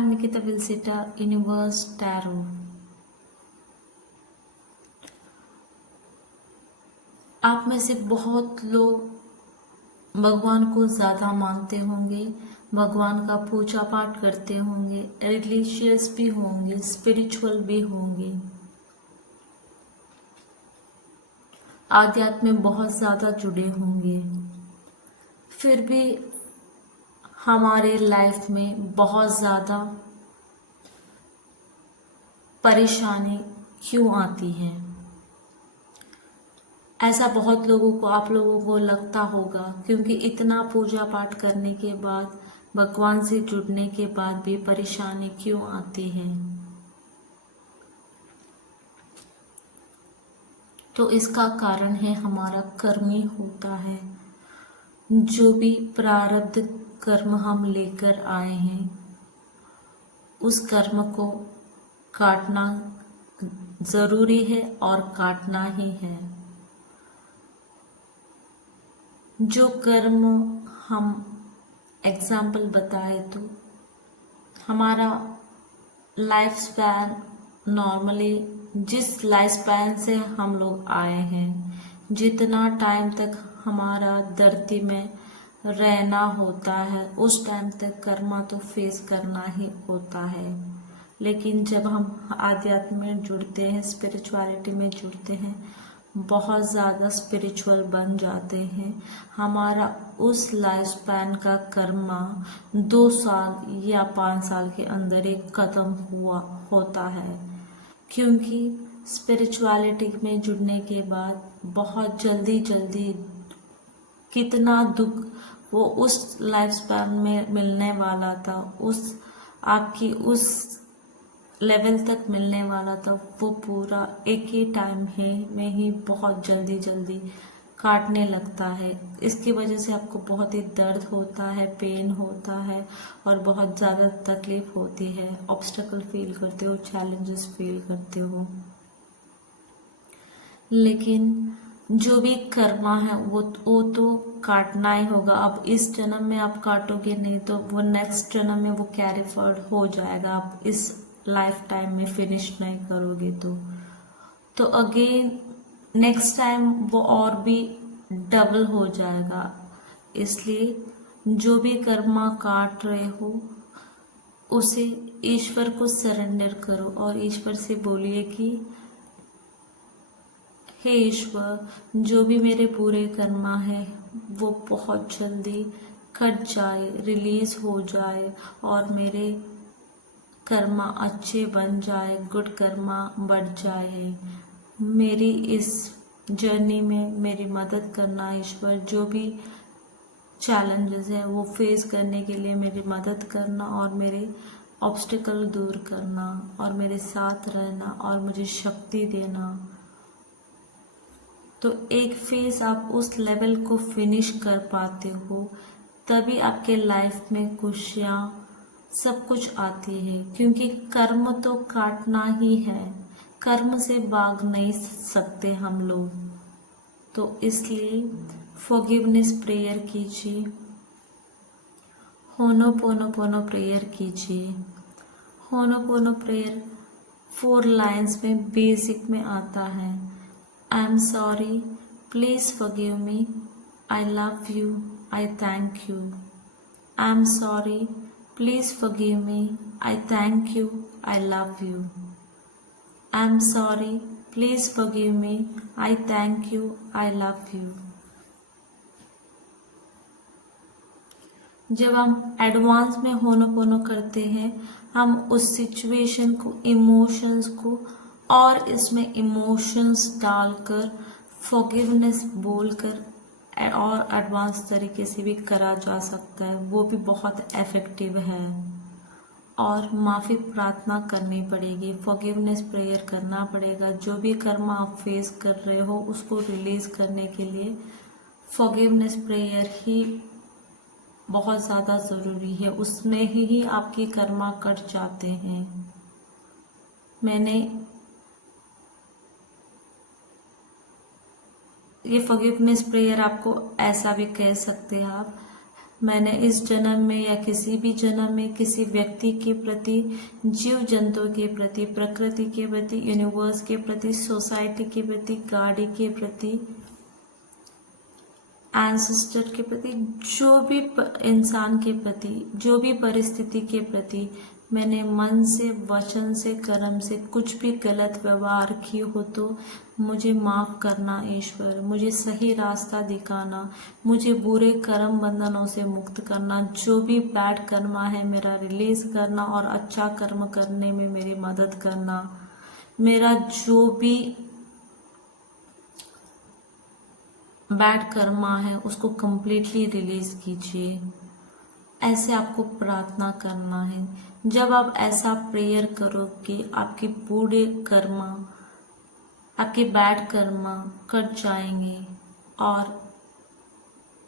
am Nikita Vilseta, Universe Tarot. आप में से बहुत लोग भगवान को ज़्यादा मानते होंगे, भगवान का पूजा पाठ करते होंगे, रिलीजियस भी होंगे, स्पिरिचुअल भी होंगे, आध्यात्म में बहुत ज़्यादा जुड़े होंगे। फिर भी हमारे लाइफ में बहुत ज़्यादा परेशानी क्यों आती है? ऐसा बहुत लोगों को, आप लोगों को लगता होगा, क्योंकि इतना पूजा पाठ करने के बाद, भगवान से जुड़ने के बाद भी परेशानी क्यों आती है? तो इसका कारण है हमारा कर्म ही होता है। जो भी प्रारब्ध कर्म हम लेकर आए हैं, उस कर्म को काटना जरूरी है और काटना ही है। जो कर्म हम एग्जाम्पल बताए तो हमारा लाइफ स्पैन, नॉर्मली जिस लाइफ स्पैन से हम लोग आए हैं, जितना टाइम तक हमारा धरती में रहना होता है, उस टाइम तक कर्मा तो फेस करना ही होता है। लेकिन जब हम आध्यात्म में जुड़ते हैं, स्पिरिचुअलिटी में जुड़ते हैं, बहुत ज़्यादा स्पिरिचुअल बन जाते हैं, हमारा उस लाइफ स्पैन का कर्मा 2 साल या 5 साल के अंदर एक खत्म हुआ होता है। क्योंकि स्पिरिचुअलिटी में जुड़ने के बाद बहुत जल्दी जल्दी कितना दुख वो उस लाइफ स्पैन में मिलने वाला था, उस आपकी उस लेवल तक मिलने वाला था, वो पूरा एक ही टाइम में ही बहुत जल्दी जल्दी काटने लगता है। इसकी वजह से आपको बहुत ही दर्द होता है, पेन होता है और बहुत ज़्यादा तकलीफ होती है, ऑब्स्टेकल फील करते हो, चैलेंजेस फील करते हो। लेकिन जो भी कर्मा है वो तो काटना ही होगा। अब इस जन्म में आप काटोगे नहीं तो वो नेक्स्ट जन्म में वो कैरी फॉरवर्ड हो जाएगा। आप इस लाइफ टाइम में फिनिश नहीं करोगे तो अगेन नेक्स्ट टाइम वो और भी डबल हो जाएगा। इसलिए जो भी कर्मा काट रहे हो उसे ईश्वर को सरेंडर करो और ईश्वर से बोलिए कि हे ईश्वर, जो भी मेरे पूरे कर्मा है वो बहुत जल्दी कट जाए, रिलीज हो जाए और मेरे कर्मा अच्छे बन जाए, गुड कर्मा बढ़ जाए। मेरी इस जर्नी में मेरी मदद करना ईश्वर। जो भी चैलेंजेस है वो फेस करने के लिए मेरी मदद करना और मेरे ऑब्स्टिकल दूर करना और मेरे साथ रहना और मुझे शक्ति देना। तो एक फेज आप उस लेवल को फिनिश कर पाते हो, तभी आपके लाइफ में खुशियाँ सब कुछ आती है। क्योंकि कर्म तो काटना ही है, कर्म से भाग नहीं सकते हम लोग। तो इसलिए फॉरगिवनेस प्रेयर कीजिए, होनोपोनोपोनो प्रेयर कीजिए। होनोपोनो प्रेयर 4 लाइन्स में बेसिक में आता है। I am sorry, please forgive me, I love you, I thank you. I am sorry, please forgive me, I thank you, I love you. I am sorry, please forgive me, I thank you, I love you. जब हम advance में होनोपोनो करते हैं, हम उस situation को, emotions को और इसमें इमोशंस डालकर, फॉरगिवनेस बोलकर और एडवांस तरीके से भी करा जा सकता है। वो भी बहुत इफेक्टिव है। और माफ़ी प्रार्थना करनी पड़ेगी, फॉरगिवनेस प्रेयर करना पड़ेगा। जो भी कर्म आप फेस कर रहे हो उसको रिलीज करने के लिए फॉरगिवनेस प्रेयर ही बहुत ज़्यादा ज़रूरी है। उसमें ही आपकी कर्मा कट जाते हैं। मैंने ये फॉरगिवनेस प्रेयर आपको ऐसा भी कह सकते हैं आप, मैंने इस जन्म में या किसी भी जन्म में किसी व्यक्ति के प्रति, जीव जंतु के प्रति, प्रकृति के प्रति, यूनिवर्स के प्रति, सोसाइटी के प्रति, गाड़ी के प्रति, एंसेस्टर के प्रति, जो भी इंसान के प्रति, जो भी परिस्थिति के प्रति मैंने मन से, वचन से, कर्म से कुछ भी गलत व्यवहार की हो तो मुझे माफ करना ईश्वर, मुझे सही रास्ता दिखाना, मुझे बुरे कर्म बंधनों से मुक्त करना, जो भी बैड कर्मा है मेरा रिलीज करना और अच्छा कर्म करने में मेरी मदद करना, मेरा जो भी बैड कर्मा है उसको कंप्लीटली रिलीज कीजिए। ऐसे आपको प्रार्थना करना है। जब आप ऐसा प्रेयर करो कि आपके पूरे कर्मा, आपके बैड कर्मा कट जाएंगे और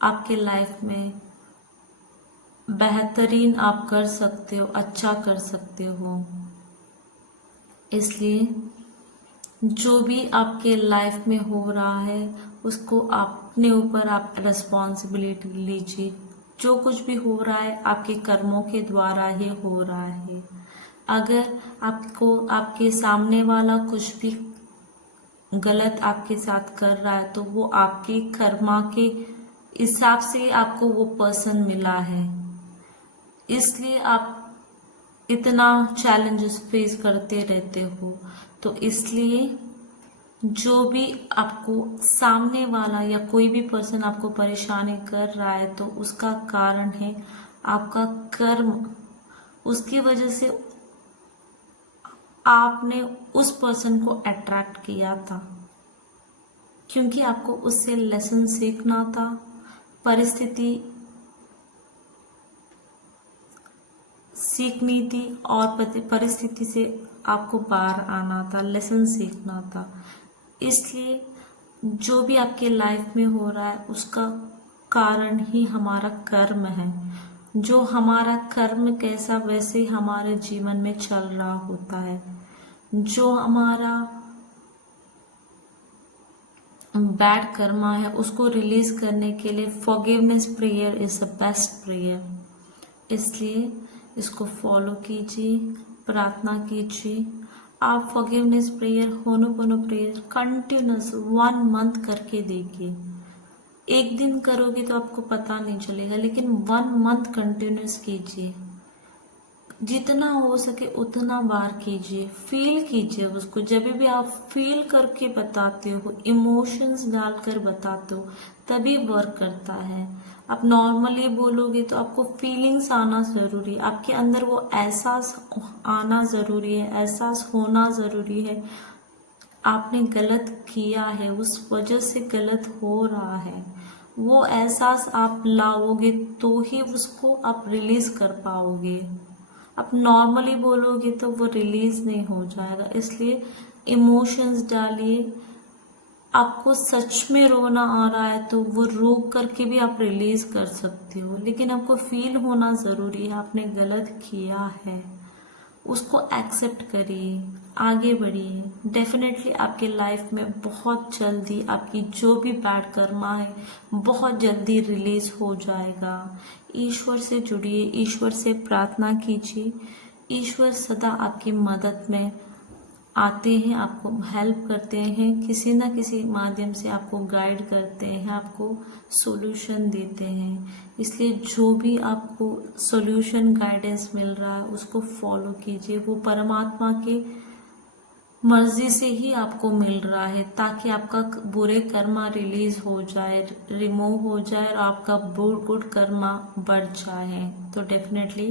आपके लाइफ में बेहतरीन आप कर सकते हो, अच्छा कर सकते हो। इसलिए जो भी आपके लाइफ में हो रहा है उसको अपने ऊपर आप रिस्पॉन्सिबिलिटी लीजिए। जो कुछ भी हो रहा है आपके कर्मों के द्वारा ही हो रहा है। अगर आपको आपके सामने वाला कुछ भी गलत आपके साथ कर रहा है तो वो आपके कर्मा के हिसाब से आपको वो पर्सन मिला है। इसलिए आप इतना चैलेंजेस फेस करते रहते हो। तो इसलिए जो भी आपको सामने वाला या कोई भी पर्सन आपको परेशानी कर रहा है तो उसका कारण है आपका कर्म। उसकी वजह से आपने उस पर्सन को अट्रैक्ट किया था, क्योंकि आपको उससे लेसन सीखना था, परिस्थिति सीखनी थी और परिस्थिति से आपको बाहर आना था, लेसन सीखना था। इसलिए जो भी आपके लाइफ में हो रहा है उसका कारण ही हमारा कर्म है। जो हमारा कर्म कैसा वैसे ही हमारे जीवन में चल रहा होता है। जो हमारा बैड कर्मा है उसको रिलीज करने के लिए forgiveness prayer is the best prayer. इसलिए इसको फॉलो कीजिए, प्रार्थना कीजिए। आप forgiveness prayer, ho'oponopono prayer continuous 1 month करके देखिए। एक दिन करोगे तो आपको पता नहीं चलेगा, लेकिन 1 मंथ कंटिन्यूस कीजिए। जितना हो सके उतना बार कीजिए, फील कीजिए उसको। जब भी आप फील करके बताते हो, इमोशंस डालकर बताते हो, तभी वर्क करता है। आप नॉर्मली बोलोगे तो आपको फीलिंग्स आना जरूरी है, आपके अंदर वो एहसास आना जरूरी है, एहसास होना जरूरी है। आपने गलत किया है, उस वजह से गलत हो रहा है, वो एहसास आप लाओगे तो ही उसको आप रिलीज कर पाओगे। आप नॉर्मली बोलोगे तो वो रिलीज नहीं हो जाएगा। इसलिए इमोशंस डालिए। आपको सच में रोना आ रहा है तो वो रो करके भी आप रिलीज कर सकते हो, लेकिन आपको फील होना जरूरी है आपने गलत किया है। उसको एक्सेप्ट करिए, आगे बढ़िए। डेफिनेटली आपके लाइफ में बहुत जल्दी आपकी जो भी बैड कर्मा है बहुत जल्दी रिलीज हो जाएगा। ईश्वर से जुड़िए, ईश्वर से प्रार्थना कीजिए। ईश्वर सदा आपकी मदद में आते हैं, आपको हेल्प करते हैं, किसी न किसी माध्यम से आपको गाइड करते हैं, आपको सॉल्यूशन देते हैं। इसलिए जो भी आपको सॉल्यूशन गाइडेंस मिल रहा है उसको फॉलो कीजिए। वो परमात्मा के मर्जी से ही आपको मिल रहा है, ताकि आपका बुरे कर्मा रिलीज हो जाए, रिमूव हो जाए और आपका गुड कर्मा बढ़ जाए। तो डेफिनेटली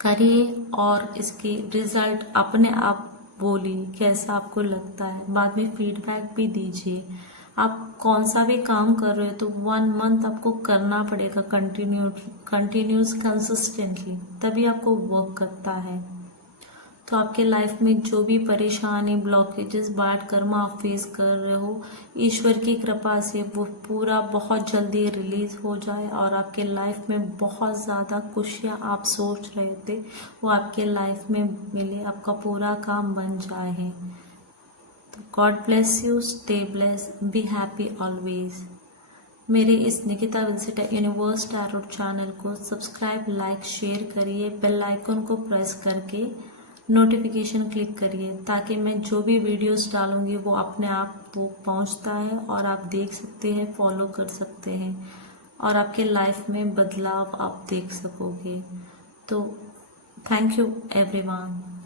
करिए और इसकी रिजल्ट अपने आप बोलिए कैसा आपको लगता है। बाद में फीडबैक भी दीजिए। आप कौन सा भी काम कर रहे हो तो 1 मंथ आपको करना पड़ेगा कंटिन्यूस कंसिस्टेंटली, तभी आपको वर्क करता है। तो आपके लाइफ में जो भी परेशानी, ब्लॉकेजेस, बैड कर्म आप फेस कर रहे हो, ईश्वर की कृपा से वो पूरा बहुत जल्दी रिलीज हो जाए और आपके लाइफ में बहुत ज़्यादा खुशियाँ आप सोच रहे थे वो आपके लाइफ में मिले, आपका पूरा काम बन जाए। तो God bless you, stay bless, be happy always. मेरे इस Nikita visit universe tarot channel को सब्सक्राइब, लाइक, शेयर करिए। बेल आइकन को प्रेस करके नोटिफिकेशन क्लिक करिए ताकि मैं जो भी वीडियोस डालूंगी वो अपने आप वो पहुंचता है और आप देख सकते हैं, फॉलो कर सकते हैं और आपके लाइफ में बदलाव आप देख सकोगे। तो थैंक यू एवरीवन।